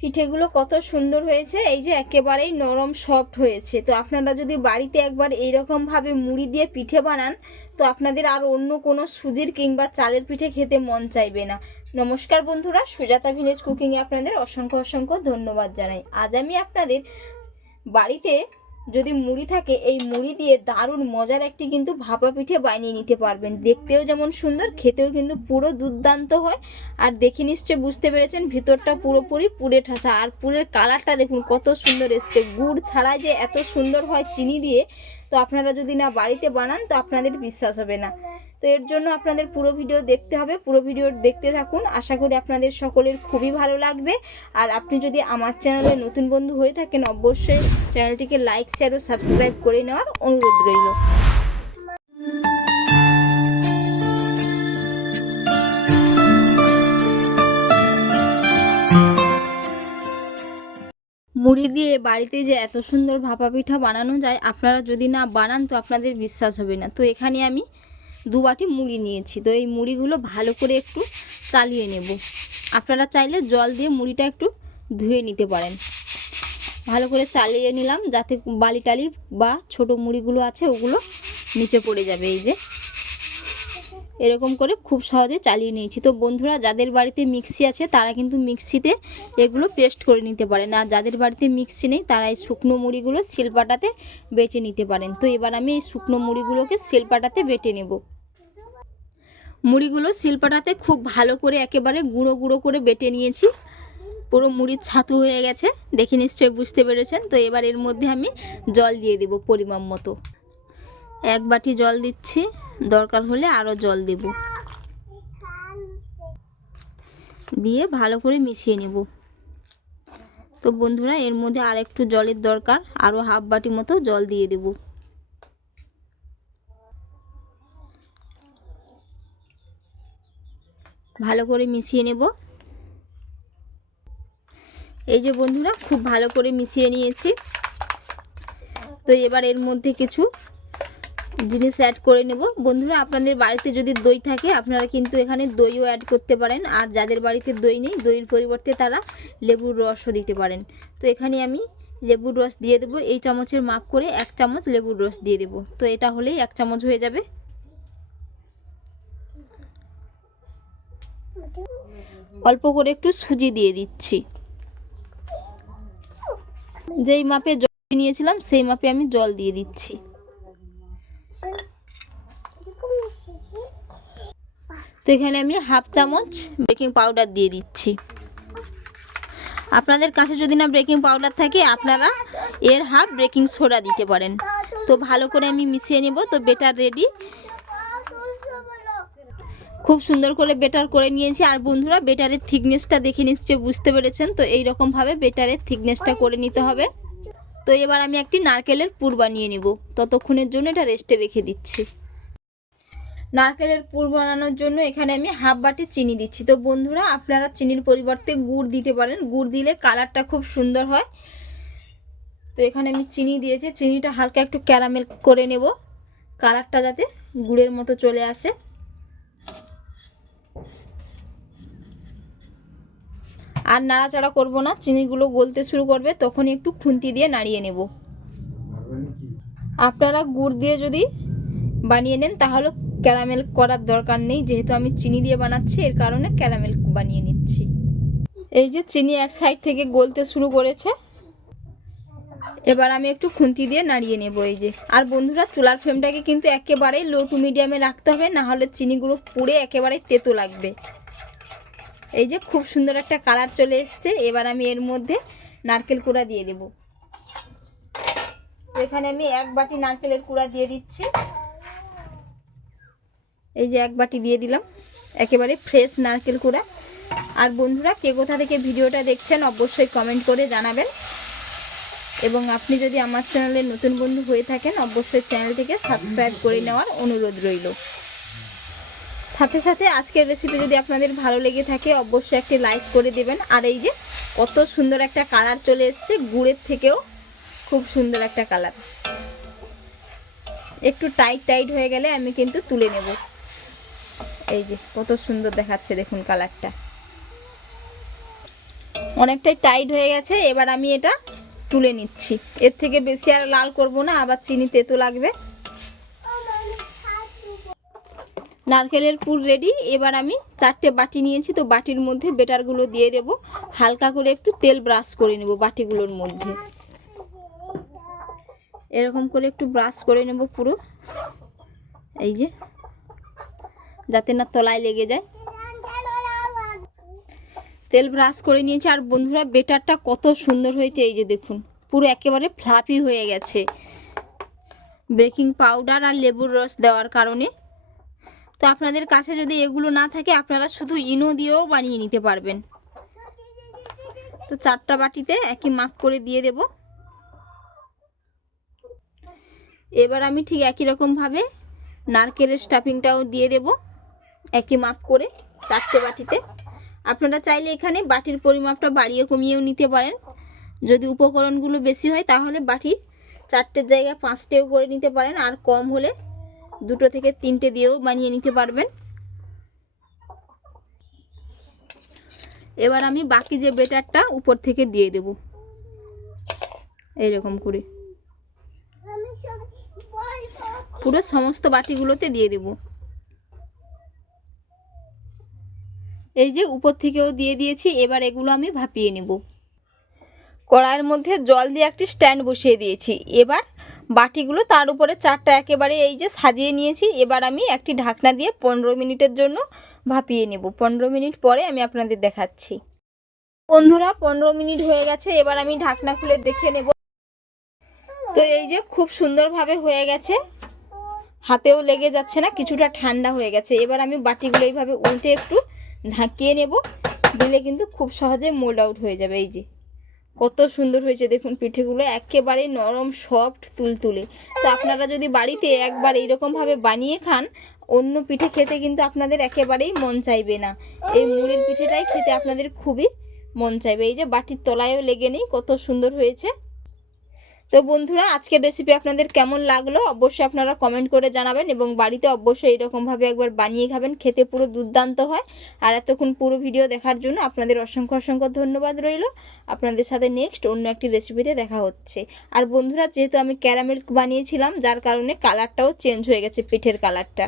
পিঠেগুলো কত সুন্দর হয়েছে। এই যে একেবারেই নরম সফট হয়েছে। তো আপনারা যদি বাড়িতে একবার এইরকমভাবে মুড়ি দিয়ে পিঠে বানান, তো আপনাদের আর অন্য কোনো সুজির কিংবা চালের পিঠে খেতে মন চাইবে না। নমস্কার বন্ধুরা, সুজাতা ভিলেজ কুকিংয়ে আপনাদের অসংখ্য অসংখ্য ধন্যবাদ জানাই। আজ আমি আপনাদের বাড়িতে যদি মুড়ি থাকে, এই মুড়ি দিয়ে দারুণ মজার একটি কিন্তু ভাপা পিঠে বানিয়ে নিতে পারবেন। দেখতেও যেমন সুন্দর, খেতেও কিন্তু পুরো দুর্দান্ত হয়। আর দেখে নিশ্চয় বুঝতে পেরেছেন, ভিতরটা পুরোপুরি পুড়ে ঠাসা। আর পুরের কালারটা দেখুন, কত সুন্দর এসছে। গুড় ছাড়া যে এত সুন্দর হয় চিনি দিয়ে, তো আপনারা যদি না বাড়িতে বানান, তো আপনাদের বিশ্বাস হবে না। তো এর জন্য আপনাদের পুরো ভিডিও দেখতে হবে। পুরো ভিডিও দেখতে থাকুন। আশা করি আপনাদের সকলের খুবই ভালো লাগবে। আর আপনি যদি আমার চ্যানেলে নতুন বন্ধু হয়ে থাকেন, অবশ্যই চ্যানেলটিকে লাইক শেয়ার ও সাবস্ক্রাইব করে নেওয়ার অনুরোধ রইল। মুড়ি দিয়ে বাড়িতে যে এত সুন্দর ভাপা পিঠা বানানো যায়, আপনারা যদি না বানান তো আপনাদের বিশ্বাস হবে না। তো এখানে আমি দু বাটি মুড়ি নিয়েছি। তো এই মুড়িগুলো ভালো করে একটু চালিয়ে নেব। আপনারা চাইলে জল দিয়ে মুড়িটা একটু ধুয়ে নিতে পারেন। ভালো করে চালিয়ে নিলাম যাতে বালি টালি বা ছোট মুড়িগুলো আছে, ওগুলো নিচে পড়ে যাবে এই যে। এরকম করে খুব সহজে চালিয়ে নিয়েছি। তো বন্ধুরা, যাদের বাড়িতে মিক্সি আছে, তারা কিন্তু মিক্সিতে এগুলো পেস্ট করে নিতে পারেন। আর যাদের বাড়িতে মিক্সি নেই, তারা এই শুকনো মুড়িগুলো শিলপাটাতে বেটে নিতে পারেন। তো এবার আমি এই শুকনো মুড়িগুলোকে শিলপাটাতে বেটে নেব। মুড়িগুলো শিলপাটাতে খুব ভালো করে একেবারে গুঁড়ো গুঁড়ো করে বেটে নিয়েছি। পুরো মুড়ির ছাতু হয়ে গেছে। দেখে নিশ্চয়ই বুঝতে পেরেছেন। তো এবার এর মধ্যে আমি জল দিয়ে দেব পরিমাণ মতো। এক বাটি জল দিচ্ছি। দরকার হলে আরও জল দেব। দিয়ে ভালো করে মিশিয়ে নেব। তো বন্ধুরা, এর মধ্যে আর একটু জলের দরকার। আরও হাফ বাটি মতো জল দিয়ে দেব। ভালো করে মিশিয়ে নেব। এই যে বন্ধুরা, খুব ভালো করে মিশিয়ে নিয়েছি। তো এবার এর মধ্যে কিছু জিনিস অ্যাড করে নেব। বন্ধুরা, আপনাদের বাড়িতে যদি দই থাকে, আপনারা কিন্তু এখানে দইও অ্যাড করতে পারেন। আর যাদের বাড়িতে দই নেই, দইয়ের পরিবর্তে তারা লেবুর রসও দিতে পারেন। তো এখানে আমি লেবুর রস দিয়ে দেবো। এই চামচের মাপ করে এক চামচ লেবুর রস দিয়ে দেবো। তো এটা হলেই এক চামচ হয়ে যাবে। অল্প করে একটু সুজি দিয়ে দিচ্ছি। যেই মাপে জল নিয়েছিলাম, সেই মাপে আমি জল দিয়ে দিচ্ছি। তো এখানে আমি হাফ চামচ বেকিং পাউডার দিয়ে দিচ্ছি। আপনাদের কাছে যদি না বেকিং পাউডার থাকে, আপনারা এর হাফ বেকিং সোডা দিতে পারেন। তো ভালো করে আমি মিশিয়ে নেব, তো বেটার রেডি। খুব সুন্দর করে বেটার করে নিয়েছি। আর বন্ধুরা বেটারের থিকনেসটা দেখে নিশ্চয়ই বুঝতে পেরেছেন। তো এই রকমভাবে বেটারের থিকনেসটা করে নিতে হবে। তো এবার আমি একটি নারকেলের পুর বানিয়ে নেব। ততক্ষণের জন্য এটা রেস্টে রেখে দিচ্ছি। নারকেলের পুর বানানোর জন্য এখানে আমি হাফ বাটি চিনি দিচ্ছি। তো বন্ধুরা, আপনারা চিনির পরিবর্তে গুড় দিতে পারেন। গুড় দিলে কালারটা খুব সুন্দর হয়। তো এখানে আমি চিনি দিয়েছি। চিনিটা হালকা একটু ক্যারামেল করে নেব। কালারটা যাতে গুড়ের মতো চলে আসে। আর নাড়াচাড়া করব না, চিনিগুলো গলতে শুরু করবে, তখনই একটু খুন্তি দিয়ে নাড়িয়ে নেব। আপনারা গুড় দিয়ে যদি বানিয়ে নেন, তাহলে ক্যারামেল করার দরকার নেই, যেহেতু আমি চিনি দিয়ে বানাচ্ছি, এর কারণে ক্যারামেল বানিয়ে নিচ্ছি। এই যে চিনি এক সাইড থেকে গলতে শুরু করেছে, এবার আমি একটু খুন্তি দিয়ে নাড়িয়ে নেব এই যে। আর বন্ধুরা, চুলার ফ্লেমটাকে কিন্তু একেবারেই লো টু মিডিয়ামে রাখতে হবে না হলে চিনিগুলো পুড়ে একেবারে তেতো লাগবে। এই যে খুব সুন্দর একটা কালার চলে এসছে। এবার আমি এর মধ্যে নারকেল কুড়া দিয়ে দেব। এখানে আমি এক বাটি নারকেলের কুড়া দিয়ে দিচ্ছি। এই যে এক বাটি দিয়ে দিলাম। একেবারে ফ্রেশ নারকেল কুড়া। আর বন্ধুরা, কে কোথা থেকে ভিডিওটা দেখছেন, অবশ্যই কমেন্ট করে জানাবেন। এবং আপনি যদি আমার চ্যানেলে নতুন বন্ধু হয়ে থাকেন, অবশ্যই চ্যানেলটিকে সাবস্ক্রাইব করে নেওয়ার অনুরোধ রইল। সাথে সাথে আজকের রেসিপি যদি আপনাদের ভালো লেগে থাকে, অবশ্যই একটি লাইক করে দেবেন। আর এই যে কত সুন্দর একটা কালার চলে এসছে, গুড়ের থেকেও খুব সুন্দর একটা কালার একটু টাইট টাইট হয়ে গেলে আমি কিন্তু তুলে নেব। এই যে কত সুন্দর দেখাচ্ছে, দেখুন কালারটা অনেকটাই টাইট হয়ে গেছে, এবার আমি এটা তুলে নিচ্ছি। এর থেকে বেশি আর লাল করব না, আবার চিনি তেতো লাগবে। নারকেলের পুর রেডি এবার আমি চারটে বাটি নিয়েছি, তো বাটির মধ্যে বেটারগুলো দিয়ে দেব। হালকা করে একটু তেল ব্রাশ করে নেব বাটিগুলোর মধ্যে। এরকম করে একটু ব্রাশ করে নেব পুরো। এই যে, যাতে না তলায় লেগে যায়। তেল ব্রাশ করে নিয়েছি, আর বন্ধুরা বেটারটা কত সুন্দর হয়েছে, এই যে দেখুন। পুরো একেবারে ফ্লাপি হয়ে গেছে। বেকিং পাউডার আর লেবুর রস দেওয়ার কারণে। তো আপনাদের কাছে যদি এগুলো না থাকে, আপনারা শুধু ইনো দিয়েও বানিয়ে নিতে পারবেন। তো চারটা বাটিতে একই মাপ করে দিয়ে দেব। এবার আমি ঠিক একই রকমভাবে নারকেলের স্টাফিংটাও দিয়ে দেব, একই মাপ করে চারটে বাটিতে। আপনারা চাইলে এখানে বাটির পরিমাপটা বাড়িয়ে কমিয়েও নিতে পারেন। যদি উপকরণগুলো বেশি হয়, তাহলে বাটি চারটের জায়গায় পাঁচটেও করে নিতে পারেন, আর কম হলে দুটো থেকে তিনটে দিয়েও বানিয়ে নিতে পারবেন। এবার আমি বাকি যে বেটারটা উপর থেকে দিয়ে দেব। এইরকম করে। পুরো সমস্ত বাটিগুলোতে দিয়ে দেব। এই যে উপর থেকেও দিয়ে দিয়েছি, এবার এগুলো আমি ভাপিয়ে নেব। কড়াইয়ের মধ্যে জল দিয়ে একটি স্ট্যান্ড বসিয়ে দিয়েছি। এবার বাটিগুলো তার উপরে চারটা একেবারে এই যে সাজিয়ে নিয়েছি। এবার আমি একটি ঢাকনা দিয়ে পনেরো মিনিটের জন্য ভাপিয়ে নেব। পনেরো মিনিট পরে আমি আপনাদের দেখাচ্ছি। বন্ধুরা, পনেরো মিনিট হয়ে গেছে। এবার আমি ঢাকনা খুলে দেখে নেব। তো এই যে খুব সুন্দরভাবে হয়ে গেছে। হাতেও লেগে যাচ্ছে না, কিছুটা ঠান্ডা হয়ে গেছে। এবার আমি বাটিগুলো এইভাবে উল্টে একটু ঝাঁকিয়ে নেব। দিলে কিন্তু খুব সহজে মোল্ড আউট হয়ে যাবে এই যে। কত সুন্দর হয়েছে দেখুন পিঠেগুলো, একেবারে নরম সফট তুলতুলে। তো আপনারা যদি বাড়িতে একবার এইরকমভাবে বানিয়ে খান, অন্য পিঠে খেতে কিন্তু আপনাদের একেবারেই মন চাইবে না। এই মুড়ির পিঠেটাই খেতে আপনাদের খুবই মন চাইবে। এই যে বাটির তলায়ও লেগে নেই, কত সুন্দর হয়েছে। তো বন্ধুরা, আজকের রেসিপি আপনাদের কেমন লাগল অবশ্যই আপনারা কমেন্ট করে জানাবেন এবং বাড়িতে অবশ্যই এরকমভাবে একবার বানিয়ে খাবেন, খেতে পুরো দুর্দান্ত হয়। আর এতক্ষণ পুরো ভিডিও দেখার জন্য আপনাদের অসংখ্য অসংখ্য ধন্যবাদ রইল। আপনাদের সাথে নেক্সট অন্য একটি রেসিপিতে দেখা হচ্ছে। আর বন্ধুরা, যেহেতু আমি ক্যারামেল বানিয়েছিলাম, যার কারণে কালারটাও চেঞ্জ হয়ে গেছে, পিঠের কালারটা